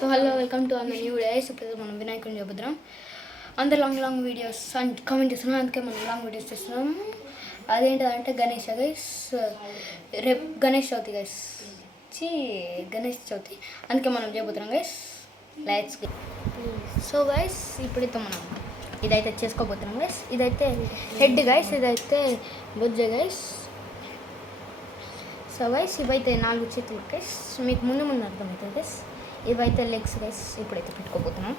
So hello welcome to అన్న new days. ఇప్పుడు మనం వినాయకుడిని చెబుతున్నాం. అందరు లాంగ్ వీడియోస్ అండ్ కామెంట్ చేస్తున్నాం, అందుకే మనం లాంగ్ వీడియోస్ చేస్తున్నాం. అదేంటంటే గణేష్ గైస్, రేపు గణేష్ చవితి గైస్, గణేష్ చవితి, అందుకే మనం చెబుతున్నాం guys. Let's go. So guys ఇప్పుడైతే మనం ఇదైతే చేసుకోబోతున్నాం గైస్. ఇదైతే హెడ్ గైస్, ఇదైతే బొజ్జ గైస్. సో గైస్ ఇవైతే 4 చేతులు గైస్, మీకు ముందు అర్థమవుతుంది గైస్. ఇవైతే లెగ్స్ గైస్, ఇప్పుడైతే పెట్టుకోబోతున్నాం.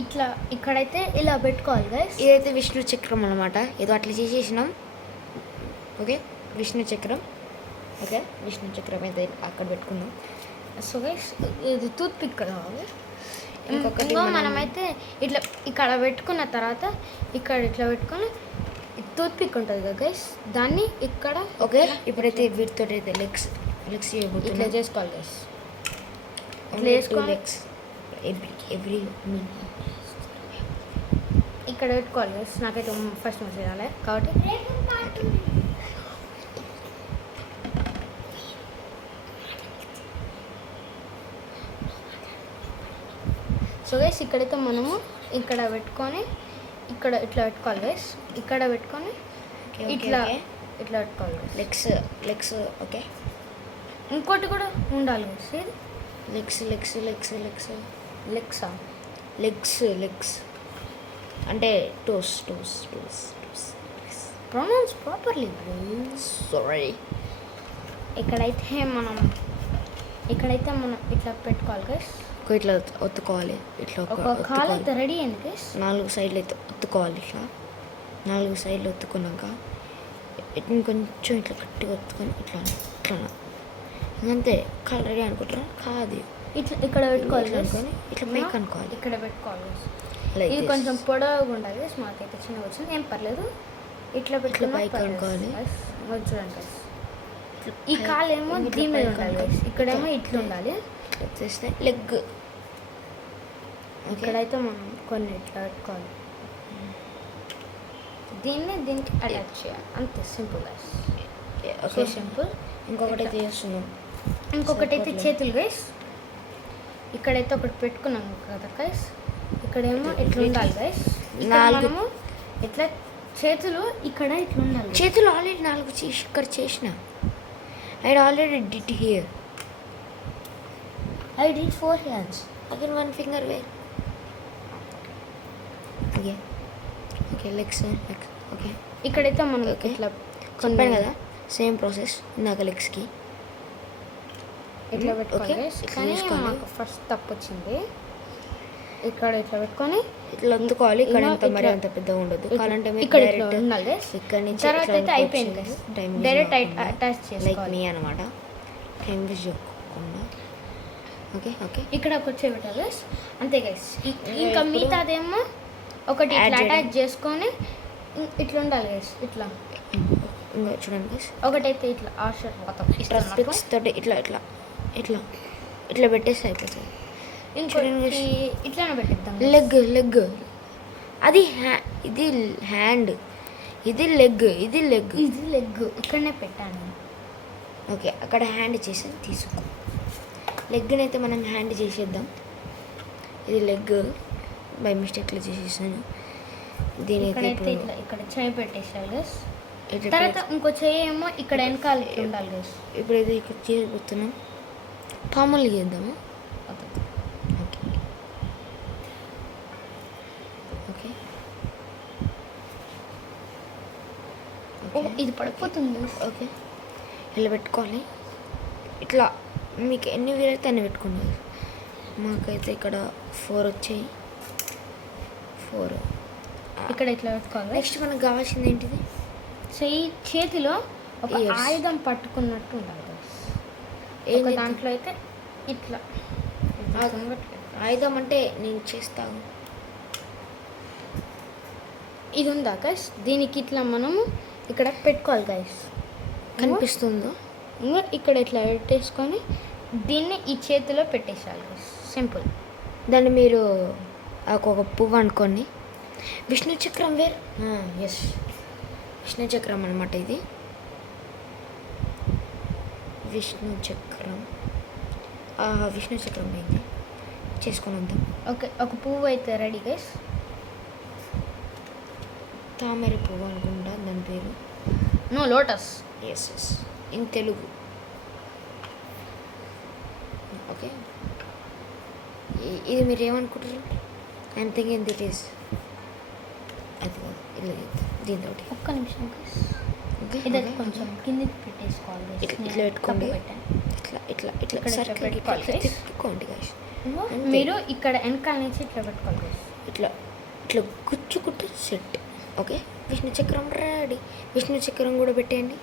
ఇట్లా ఇక్కడైతే ఇలా పెట్టుకోవాలి గైస్. ఇదైతే విష్ణు చక్రం అనమాట. ఏదో అట్లా చేసేసినాం. ఓకే, విష్ణు చక్రం. ఓకే, విష్ణు చక్రం అయితే అక్కడ పెట్టుకుందాం. సో గైస్ ఇది టూత్ పిక్ కావాలి. ఇంకొకటి మనమైతే ఇట్లా ఇక్కడ పెట్టుకున్న తర్వాత ఇక్కడ ఇట్లా పెట్టుకొని టూత్ పిక్ ఉంటుంది కదా గైస్, దాన్ని ఇక్కడ. ఓకే, ఇప్పుడైతే వీటితో అయితే లెగ్స్ ఇట్లా చేసుకోవాలి గైస్. ఇట్లా వేసుకోవాలి లెగ్స్ ఎవ్రీ ఇక్కడ పెట్టుకోవాలి గైస్. నాకైతే ఫస్ట్ మంచి చేయాలి కాబట్టి సో గైస్ ఇక్కడైతే మనము ఇక్కడ పెట్టుకొని ఇక్కడ ఇట్లా పెట్టుకోవాలి గైస్. ఇక్కడ పెట్టుకొని ఇట్లా ఇట్లా పెట్టుకోవాలి లెగ్స్. ఓకే, ఇంకోటి కూడా ఉండాలి గైస్. లెగ్స్ అంటే టోస్. Pronounce properly. సారీ. ఇక్కడైతే మనం ఇట్లా పెట్టుకోవాలి గైస్. ఇట్లా ఒత్తుకోవాలి. ఇట్లా ఒక కాలు అయితే రెడీ అయింది గైస్. 4 సైడ్లు అయితే ఒత్తుకోవాలి. ఇట్లా 4 సైడ్లు ఒత్తుకున్నాక కొంచెం ఇట్లా గట్టిగా ఒత్తుకొని ఇట్లా అంతే. కాలు రెడీ అనుకుంటారా? కాదు, ఇట్లా ఇక్కడ పెట్టుకోవాలి అనుకొని ఇట్లా పైకి అనుకోవాలి. ఇక్కడ పెట్టుకోవాలి. ఇది కొంచెం పొడవుగా ఉండాలి గైస్. మాకైతే చిన్నగా వచ్చింది, ఏం పర్లేదు. ఇట్లా పెట్టుకుని పైకి అనుకోవాలి. చూడండి గైస్, ఈ కాలు ఏమో దీని మీద ఉండాలి గైస్, ఇక్కడేమో ఇట్లా ఉండాలి. వచ్చేస్తే లెగ్. ఇక్కడైతే మనం కొన్ని ఇట్లా పెట్టుకోవాలి. దీనికి అటాచ్ చేయాలి, అంతే. Simple guys. Okay, simple. ఇంకొకటి చేస్తున్నాం. ఇంకొకటి అయితే చేతులు గైస్. ఇక్కడైతే ఒకటి పెట్టుకున్నాం కదా గైస్. ఇక్కడేమో ఇట్లా ఉండాలి గైస్. మనము ఇట్లా చేతులు ఇక్కడ ఇట్లా ఉండాలి. చేతులు ఆల్రెడీ 4 ఇక్కడ చేసిన. I already did here. I did 4 hands. Again 1 finger where? Okay, legs. Okay. ఇక్కడైతే మనం ఇట్లా చెప్పాను కదా, సేమ్ ప్రాసెస్ ఇందాక లెగ్స్కి. ఇట్లా పెట్టుకోవాలి. కానీ మాకు ఫస్ట్ తప్పు వచ్చింది. ఇక్కడ ఇట్లా పెట్టుకొని ఇట్లా అందుకోవాలి. ఇక్కడ అంత పెద్దగా ఉండదు. కావాలంటే ఇక్కడ ఉండాలి. ఇక్కడ నుంచి తర్వాత అయితే అయిపోయింది. డైరెక్ట్ అటాచ్ చేసుకోవాలి. లైక్ మీ అనమాట. టైం వేస్ట్ చేయకుండా. ఓకే, ఇక్కడ ఒక పెట్టాలి అంతే గైస్. ఇంకా మిగతాదేమో ఒకటి ఇట్లా అటాచ్ చేసుకొని ఇట్లా ఉండాలి గైస్. ఇట్లా చూడండి గైస్, ఒకటైతే ఇట్లా ఆర్షర్ స్టిక్స్ తోటి ఇట్లా పెట్టేసి అయిపోతుంది. ఇంకోటి ఇట్లానే పెట్టేద్దాం. లెగ్ అది ఇది హ్యాండ్, ఇది లెగ్ ఇక్కడనే పెట్టాను. ఓకే, అక్కడ హ్యాండ్ చేసి తీసుకో. లెగ్ని అయితే మనం హ్యాండ్ చేసేద్దాం. ఇది లెగ్ బై మిస్టేక్లో చేసేసాను. దీని ఇక్కడ చేయి పెట్టేసాను గైస్. తర్వాత ఇంకో చేయి ఏమో ఇక్కడ వెనకాల ఉండాలి గైస్. ఇప్పుడైతే ఇక్కడ చేయబోతున్నాం. పాములు చేద్దాము. ఇది పడిపోతుంది. ఓకే, ఇలా పెట్టుకోవాలి. ఇట్లా మీకు ఎన్ని వీలైతే అన్ని పెట్టుకున్నారు. మాకైతే ఇక్కడ 4 వచ్చాయి. 4 ఇక్కడ ఇట్లా పెట్టుకోవాలి. నెక్స్ట్ మనకు కావాల్సింది ఏంటిది? చేతిలో ఒక ఆయుధం పట్టుకున్నట్టు ఉండాలి. దాంట్లో అయితే ఇట్లా ఆయుధం అంటే నేను చేస్తాను. ఇది ఉందా గైస్? దీనికి ఇట్లా మనము ఇక్కడ పెట్టుకోవాలి గైస్. కనిపిస్తుందో? ఇక్కడ ఇట్లా పెట్టేసుకొని దీన్ని ఈ చేతిలో పెట్టేసాలి గైస్. సింపుల్. దాన్ని మీరు ఒక పువ్వు అనుకోండి. విష్ణు చక్రం వేర్. ఎస్, విష్ణు చక్రం అనమాట ఇది. విష్ణు చక్రం విష్ణు చక్రం అయింది చేసుకొని వద్దాం. ఓకే, ఒక పువ్వు అయితే రెడీ గైస్. తామర పువ్వు అనుకుంటా దాని పేరు. No, lotus. Yes yes in Telugu. Okay, ఇది మీరు ఏమనుకుంటారు? ఐఎమ్ థింకింగ్ దిట్ ఈస్ అది కాదు, ఇలా చేద్దాం దీంతో. ఒక్క నిమిషం గైస్. ఓకే, ఇదైతే కొంచెం కిందికి పెట్టేసుకోవాలి guys. ఇట్లా నేను పెట్టుకోండి. తప్పు పెట్టాను. ఇట్లా ఇట్లా ఇట్లా ఇక్కడ ఇట్లా సర్కిల్ పెట్టుకోవాలి ఇట్లా guys. తిప్పుకోండి guys. అంతే. మీరు ఇక్కడ వెనకాల నుంచి ఇట్లా పెట్టుకోవాలి guys. ఇట్లా ఇట్లా గుచ్చుకుంటే సెట్. ఓకే, విష్ణు చక్రం రెడీ. విష్ణు చక్రం కూడా పెట్టేయండి.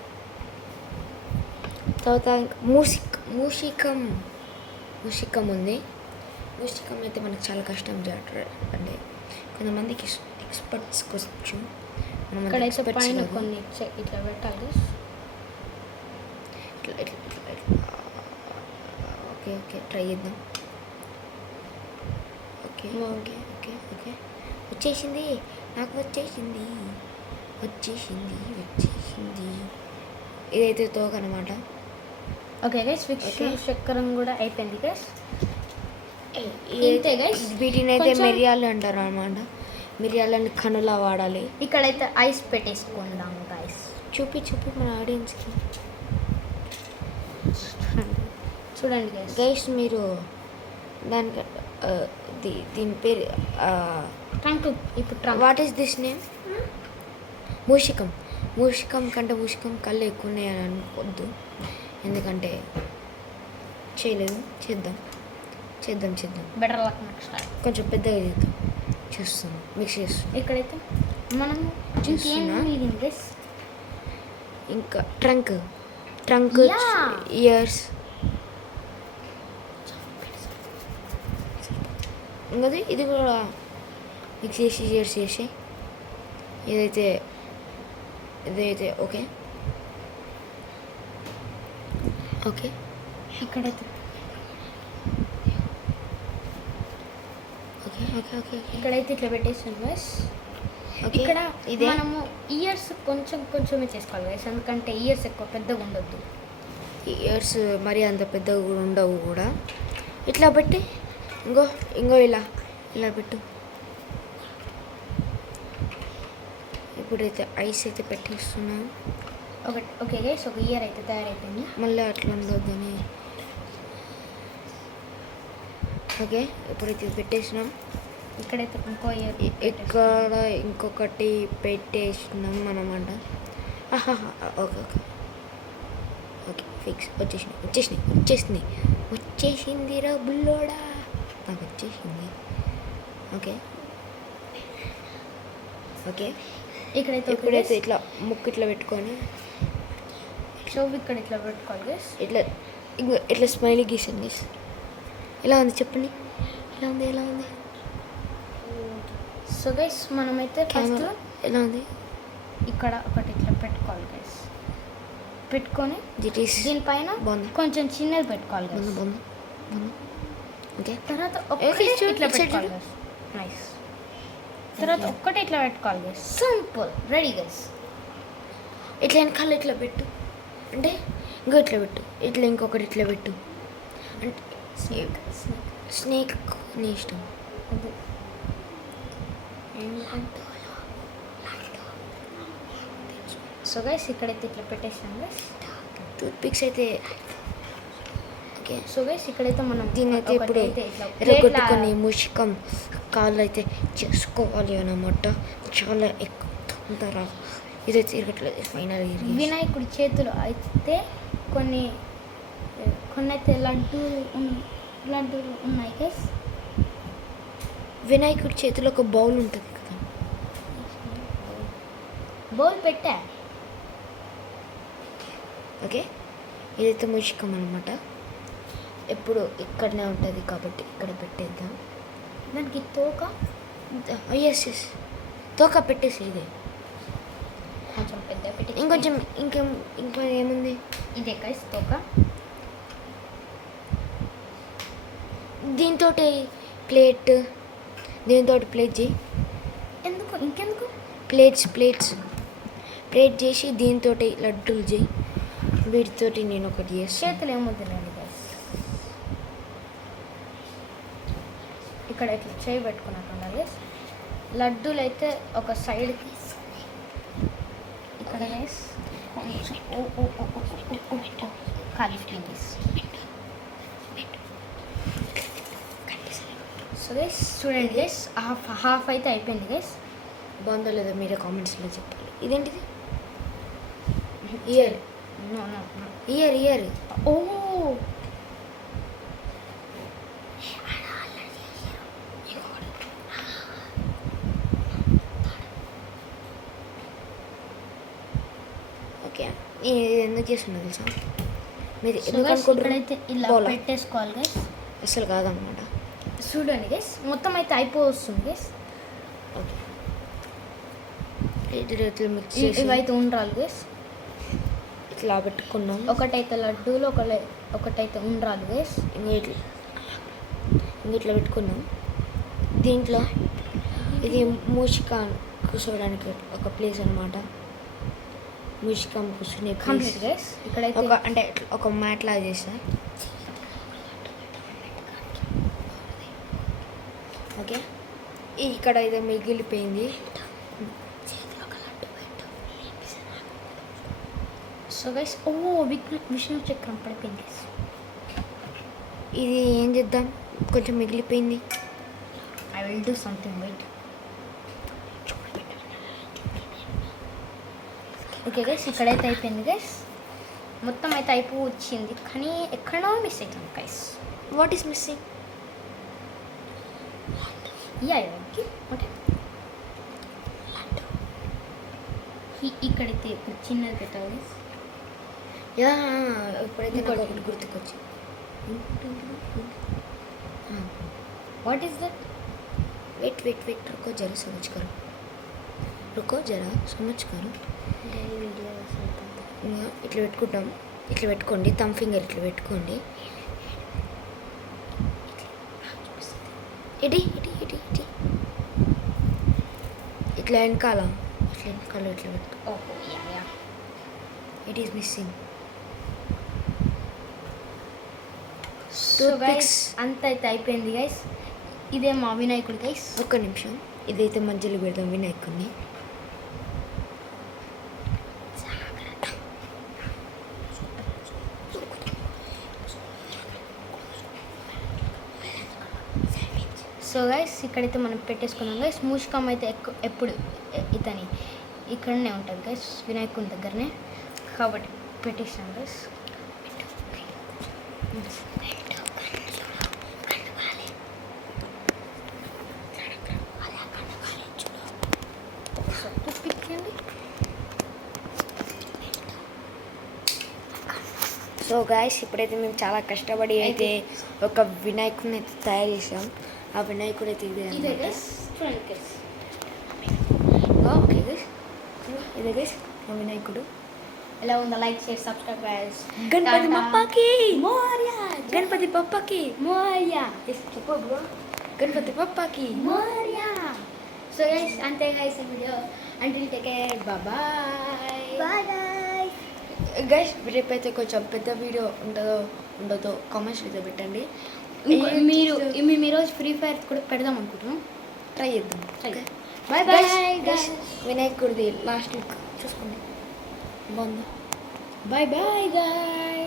తర్వాత మూషికం ఉంది. మూషికం అయితే మనకు చాలా కష్టం అంటే కొంతమందికి ఎక్స్పర్ట్స్కి వచ్చు. ఇక్కడైతే పైన కొన్ని ఇట్లా పెట్టాలి guys. ఇట్లా ఇట్లా ఇట్లా ఇట్లా. ఓకే ఓకే, ట్రై చేద్దాం. ఓకే ఓకే ఓకే ఓకే, వచ్చేసింది నాకు, వచ్చేసింది. ఇదైతే తోక అనమాట. ఓకే గైస్, విష్ణు చక్రం కూడా అయిపోయింది గైస్. ఇంతే guys. వీటిని అయితే కొంచెం- మిరియాలు అంటారు అనమాట. మిరియాలని కనులా వాడాలి. ఇక్కడైతే ఐస్ పెట్టేసుకుందాం గైస్. చూపి మన ఆడియన్స్కి. చూడండి గైస్. గైస్ మీరు దానికి దీని పేరు ట్రంక్. ఇప్పుడు trunk. What is this name? మూషికం కంటే మూషికం కళ్ళు ఎక్కువ ఉన్నాయని అనుకోవద్దు, ఎందుకంటే చేయలేదు. చేద్దాం. Better luck next time. కొంచెం పెద్దగా చేద్దాం. చూస్తున్నాం, మిక్స్ చేస్తున్నాం. ఇక్కడైతే మనం ఇంకేం చూస్తున్నా? మిగిలింది గైస్? ఇంకా ట్రంక్ Yeah. ఇయర్స్. ఇంకది ఇది కూడా మిక్స్ చేసి ఇయర్స్ చేసి ఇదైతే ఓకే. ఇక్కడైతే ఓకే. ఇక్కడైతే ఇట్లా పెట్టేసాం గైస్. ఓకే, ఇక్కడ ఇదే మనము ఇయర్స్ కొంచెమే చేసుకోవాలి గైస్, ఎందుకంటే ఇయర్స్ ఎక్కువ పెద్దగా ఉండొద్దు. ఇయర్స్ మరి అంత పెద్దగా కూడా ఉండవు కూడా. ఇట్లా పెట్టి ఇంకో ఇలా పెట్టు. ఇప్పుడైతే ఐస్ అయితే పెట్టేస్తున్నాం. ఓకే గైస్, ఒక ఇయర్ అయితే తయారైపోయింది. మళ్ళీ అట్లా ఉండొద్దని. ఓకే, ఇప్పుడైతే ఇది పెట్టేసినాం. ఇక్కడైతే ఇంకో ఇయర్. ఇక్కడ ఇంకొకటి పెట్టేసినాం అనమాట. Okay fix. వచ్చేసింది రా బుల్లోడా, నాకు వచ్చేసింది. ఓకే ఇప్పుడైతే ఇట్లా ముక్కు ఇట్లా పెట్టుకొని షోవ్ ఇక్కడ ఇట్లా పెట్టుకోవాలి గైస్. ఇట్లా స్మైలీ గీసండి. ఎలా ఉంది చెప్పండి, ఎలా ఉంది సో గైస్ మనమైతే ఫస్ట్ కెమెరా ఎలా ఉంది? ఇక్కడ ఒకటి ఇట్లా పెట్టుకోవాలి గైస్. పెట్టుకొని దీనిపైన బాగుంది. కొంచెం చిన్నది పెట్టుకోవాలి guys. బాగుంది. ఓకే, తర్వాత Okay, ఒక్కటి చూడు, ఇట్లా ఇటు సైడ్ పెట్టుకోవాలి guys. నైస్. తర్వాత ఒక్కటి ఇట్లా పెట్టుకోవాలి గైస్. Simple, ready guys. ఇట్లా వెనకాల ఇట్లా పెట్టు, అంటే ఇట్లా పెట్టు, ఇట్లా ఇంకొకటి ఇట్లా పెట్టు. అంటే స్నేక్ నీ ఇష్టం. సో గైస్ ఇక్కడైతే ఇట్లా పెట్టేసాం గైస్. టూత్ పిక్స్ అయితే ఓకే. సో గైస్ ఇక్కడైతే మనం దీన్ని అయితే ఇప్పుడు ఒకటైతే ఇట్లా ఎరగొట్టుకొని ముషికం కాళ్ళు అయితే చేసుకోవాలి అన్నమాట. చాలా ఎక్కువ తొందర ఇదైతే తిరగట్లేదు. ఫైనల్ వినాయకుడి చేతులు అయితే కొన్ని అయితే లడ్డూలు ఉన్నాయి గైస్. వినాయకుడి చేతిలో ఒక బౌల్ ఉంటుంది కదా, బౌల్ పెట్టా. ఓకే. ఇదైతే ముషికం అనమాట. ఎప్పుడు ఇక్కడనే ఉంటుంది కాబట్టి ఇక్కడ పెట్టేద్దాం. దానికి తోక ఎస్ తోక పెట్టేసి ఇదే కొంచెం పెద్ద పెట్టి ఇంకొంచెం ఇంకా ఏముంది? ఇదే గైస్ తోక. దీంతో ప్లేట్ చేయి. ఇంకెందుకు ప్లేట్ చేసి దీంతో లడ్డూలు చేయి. వీటితోటి నేను ఒకటి చేస్తాను. చేతులు ఏమొద్దులేండి గైస్. ఇక్కడ ఇట్లా చేయి పెట్టుకున్నట్టు ఉండాలి. లడ్డూలు అయితే ఒక సైడ్కి ఇక్కడ గైస్ కొంచెం కలిపి సో గైస్ చూడండి గైస్ హాఫ్ అయితే అయిపోయింది గైస్. బాగుందో లేదో మీరే కామెంట్స్లో చెప్పాలి. ఇదేంటిది? Ear no no no ear ear oh okay. నేను ఇది ఎందుకు చేస్తున్నా తెలుసా? మీరు సో ఎందుకు గైస్ అనుకుంటారు? ఇక్కడైతే ఇలా బౌలా? పెట్టేసుకోవాలి గైస్. అసలు కాదనమాట. చూడండి గైస్ మొత్తం అయితే అయిపోతుంది గైస్. ఓకే, ఇట్లా మిక్స్ చేసి ఇవైతే ఉండ్రాలు గైస్. ఇట్లా పెట్టుకున్నాం. ఒకటైతే లడ్డూలు ఒకటైతే ఉండ్రాలు గైస్. ఇంక ఇట్లా పెట్టుకున్నాం. దీంట్లో ఇది మూషిక కూర్చోవడానికి ఒక ప్లేస్ అనమాట. మూషికం కూర్చునే కంప్లీట్ గైస్. ఇక్కడైతే ఒక అంటే ఒక మ్యాట్ లాగా చేస్తా. ఓకే, ఇక్కడ ఇది మిగిలిపోయింది. సో గైస్ విష్ణు చక్రం పడిపోయింది గైస్. ఇది ఏం చేద్దాం? కొంచెం మిగిలిపోయింది. I will do something wait. Okay guys, ఇక్కడైతే అయిపోయింది గైస్. మొత్తం అయితే వచ్చింది కానీ ఎక్కడో మిస్ అవుతుంది guys. What is missing? Ya okay, ఇక్కడైతే చిన్నది పెట్టాలి. యా, ఇప్పుడైతే నాకు ఒకటి గుర్తుకొచ్చి. What is that? Wait wait wait रुको जरा समझ करो, रुको जरा समझ करो. ఇట్లా పెట్టుకుంటాం. ఇట్లా పెట్టుకోండి, థమ్ ఫింగర్ ఇట్లా పెట్టుకోండి. ఇటీ ఇటీ ఇటీ ఇటీ ఇట్లా వెనకాల ఇట్లా పెట్టు. ఓహో yeah it is missing. So guys అంత అయితే అయిపోయింది గైస్. ఇదే మా వినాయకుడు గైస్. ఒక్క నిమిషం, ఇదైతే మధ్యలో పెడదాం వినాయకుడిని. సో గైస్ ఇక్కడైతే మనం పెట్టేసుకున్నాం గైస్. మూషికం అయితే ఎప్పుడు ఇతని ఇక్కడనే ఉంటుంది గైస్, వినాయకుని దగ్గరనే, కాబట్టి పెట్టేసాం గైస్. సో గాయస్ ఇప్పుడైతే మేము చాలా కష్టపడి అయితే ఒక వినాయకుడిని అయితే తయారు చేసాం. ఆ వినాయకుడు అయితే ఇదే ఇదే అన్నమాట. గైస్, చూడండి గైస్. ఓకే గైస్, ఇదే గైస్ ఆ వినాయకుడు. ఎలా ఉందో లైక్ చేసి సబ్స్క్రైబ్ గైస్. గణపతి బప్పకి మోరియా, గణపతి బప్పకి మోరియా, చెప్పు బ్రో. గణపతి బప్పకి మోరియా. సో గైస్ అంతే గైస్ ఈ video. Until take care, bye bye. Guys రేపైతే కొంచెం పెద్ద వీడియో ఉండదో కామెంట్స్ అయితే పెట్టండి. మేము ఈరోజు ఫ్రీ ఫైర్ కూడా పెడదాం అనుకుంటున్నాం. ట్రై చేద్దాం. Bye bye guys. వినాయకుడిది లాస్ట్ వీక్ చూసుకోండి, బాగుందా? Bye bye guys.